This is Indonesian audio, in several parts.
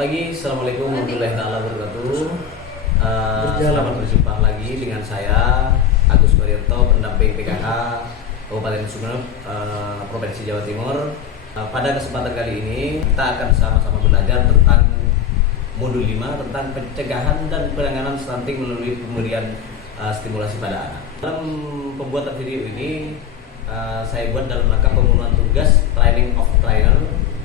pagi, Assalamualaikum warahmatullahi wabarakatuh. Selamat berjumpa lagi dengan saya Agus Waryanto, pendamping PKK Kabupaten Sumeneb, Provinsi Jawa Timur. Pada kesempatan kali ini kita akan sama-sama belajar tentang modul 5 tentang pencegahan dan penanganan stunting melalui pemberian stimulasi pada anak. Dalam pembuatan video ini saya buat dalam rangka pemenuhan tugas training of trainer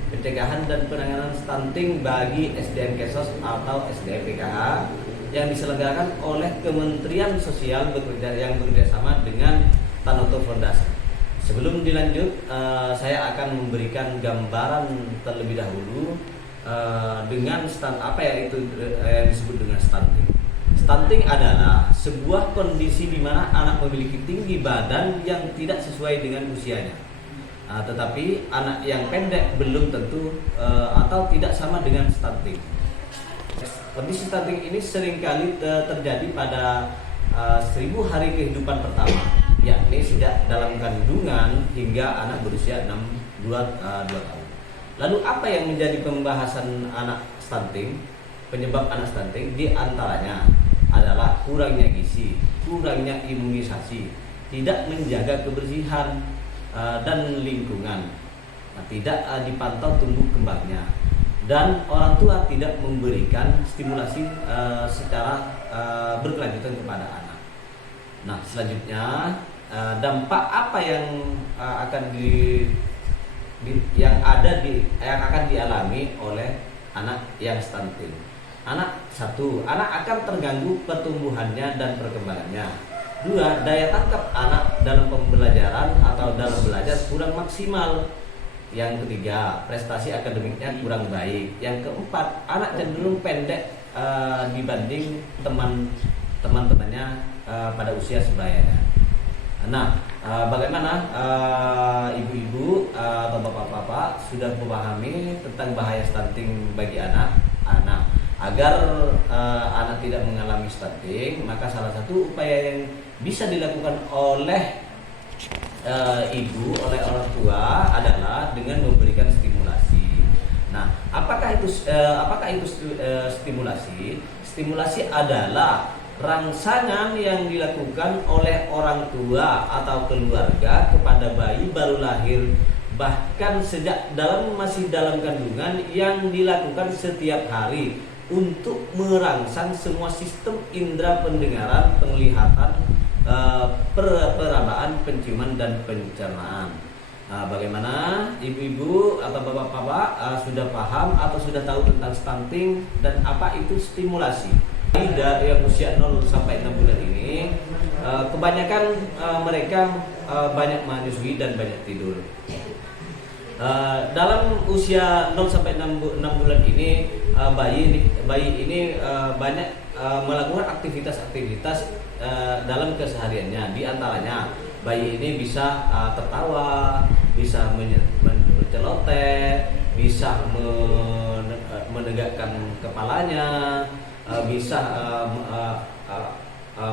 pencegahan dan penanganan stunting bagi SDM Kesos atau SDM PKH yang diselenggarakan oleh Kementerian Sosial yang bekerjasama dengan Tanoto Foundation. Sebelum dilanjut, saya akan memberikan gambaran terlebih dahulu dengan apa yang disebut dengan stunting. Stunting adalah sebuah kondisi di mana anak memiliki tinggi badan yang tidak sesuai dengan usianya. Tetapi anak yang pendek belum tentu atau tidak sama dengan stunting. Kondisi stunting ini seringkali terjadi pada 1000 hari kehidupan pertama, yakni sejak dalam kandungan hingga anak berusia 2 tahun. Lalu apa yang menjadi pembahasan anak stunting? Penyebab anak stunting di antaranya adalah kurangnya gizi, kurangnya imunisasi, tidak menjaga kebersihan dan lingkungan, tidak dipantau tumbuh kembangnya, dan orang tua tidak memberikan stimulasi secara berkelanjutan kepada anak. Nah, selanjutnya dampak apa yang akan akan dialami oleh anak yang stunting? Anak akan terganggu pertumbuhannya dan perkembangannya. 2, daya tangkap anak dalam pembelajaran atau dalam belajar kurang maksimal. Yang 3, prestasi akademiknya kurang baik. Yang 4, anak cenderung pendek dibanding teman-temannya pada usia sebayanya. Nah, bagaimana ibu-ibu atau bapak-bapak sudah memahami tentang bahaya stunting bagi anak? Agar anak tidak mengalami stunting, maka salah satu upaya yang bisa dilakukan oleh ibu, oleh orang tua adalah dengan memberikan stimulasi. Nah, apakah itu stimulasi? Stimulasi adalah rangsangan yang dilakukan oleh orang tua atau keluarga kepada bayi baru lahir, bahkan sejak masih dalam kandungan, yang dilakukan setiap hari untuk merangsang semua sistem indera pendengaran, penglihatan, perabaan, penciuman, dan pencernaan. Bagaimana ibu-ibu atau bapak-bapak sudah paham atau sudah tahu tentang stunting dan apa itu stimulasi? Dari yang usia 0 sampai 6 bulan ini, kebanyakan mereka banyak menyusui dan banyak tidur. Dalam usia 0 sampai 6 bulan ini, bayi ini banyak melakukan aktivitas-aktivitas dalam kesehariannya. Di antaranya bayi ini bisa tertawa, bisa berceloteh, bisa menegakkan kepalanya, bisa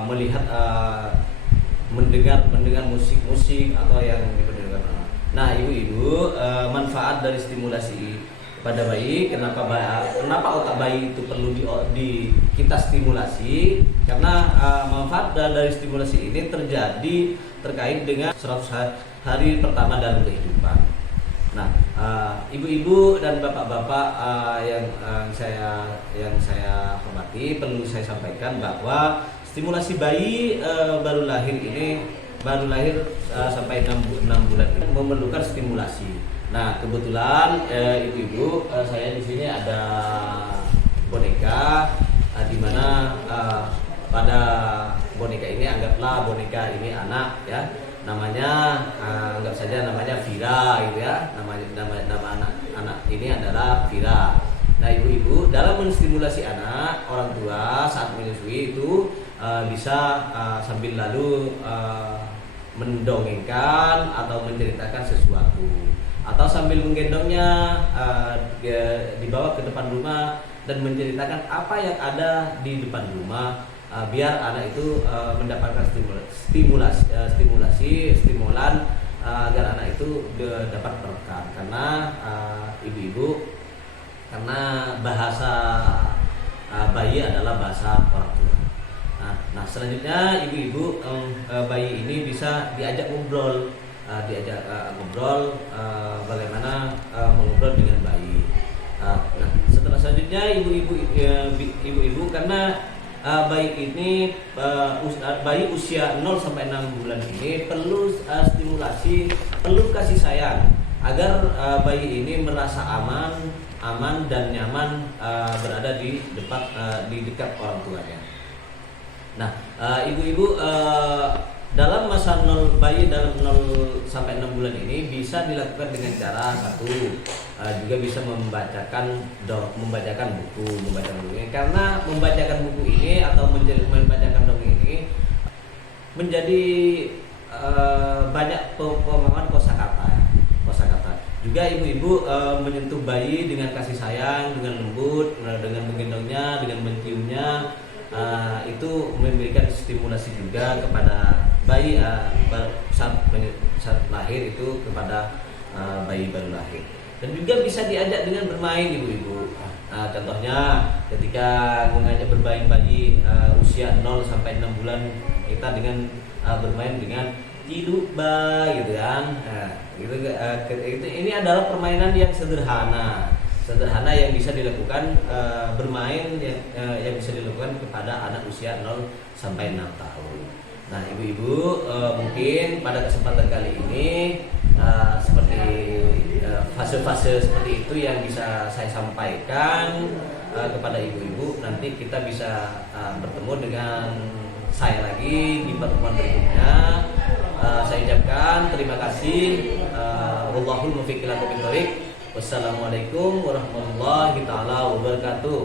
melihat mendengar musik-musik atau yang diperdengarkan. Nah, ibu-ibu, manfaat dari stimulasi pada bayi, kenapa otak bayi itu perlu kita stimulasi? Karena manfaat dari stimulasi ini terkait dengan 100 hari pertama dalam kehidupan. Nah, ibu-ibu dan bapak-bapak yang saya hormati, perlu saya sampaikan bahwa stimulasi bayi baru lahir sampai 6 bulan ini memerlukan stimulasi. Nah, kebetulan ibu-ibu, saya di sini ada boneka, di mana pada boneka ini, anggaplah boneka ini anak, ya, namanya anggap saja namanya Vira, gitu ya. Nama anak ini adalah Vira. Nah, ibu-ibu dalam menstimulasi anak, orang tua saat menyusui itu bisa sambil lalu mendongengkan atau menceritakan sesuatu, atau sambil menggendongnya dibawa ke depan rumah dan menceritakan apa yang ada di depan rumah, biar anak itu mendapatkan stimulan agar anak itu dapat terekam. Karena ibu-ibu karena bahasa bayi adalah bahasa orang tua. Nah selanjutnya ibu-ibu bayi ini bisa diajak ngobrol, bagaimana mengobrol dengan bayi. Nah setelah selanjutnya ibu-ibu karena bayi ini bayi usia 0 sampai 6 bulan ini perlu stimulasi, perlu kasih sayang agar bayi ini merasa aman dan nyaman berada di dekat orang tuanya. Nah, ibu-ibu dalam masa bayi dalam 0 sampai 6 bulan ini bisa dilakukan dengan cara satu, juga bisa membacakan buku ini, karena membacakan buku ini atau membacakan dongeng ini menjadi banyak pemahaman kosakata. Juga ibu-ibu menyentuh bayi dengan kasih sayang, dengan lembut, dengan menggendongnya, dengan menciumnya, itu memberikan stimulasi juga kepada bayi saat lahir itu, kepada bayi baru lahir. Dan juga bisa diajak dengan bermain ibu-ibu. Contohnya ketika mengajak bermain bayi usia 0 sampai 6 bulan, kita dengan bermain dengan ciduba gitu kan. Ini adalah permainan yang sederhana yang bisa dilakukan, bermain yang bisa dilakukan kepada anak usia 0 sampai 6 tahun. Nah ibu-ibu, mungkin pada kesempatan kali ini seperti fase-fase seperti itu yang bisa saya sampaikan kepada ibu-ibu. Nanti kita bisa bertemu dengan saya lagi di pertemuan berikutnya. Saya ucapkan terima kasih. Wallahul muwaffiq ila aqwamit thoriq. Wassalamualaikum warahmatullahi taala wabarakatuh.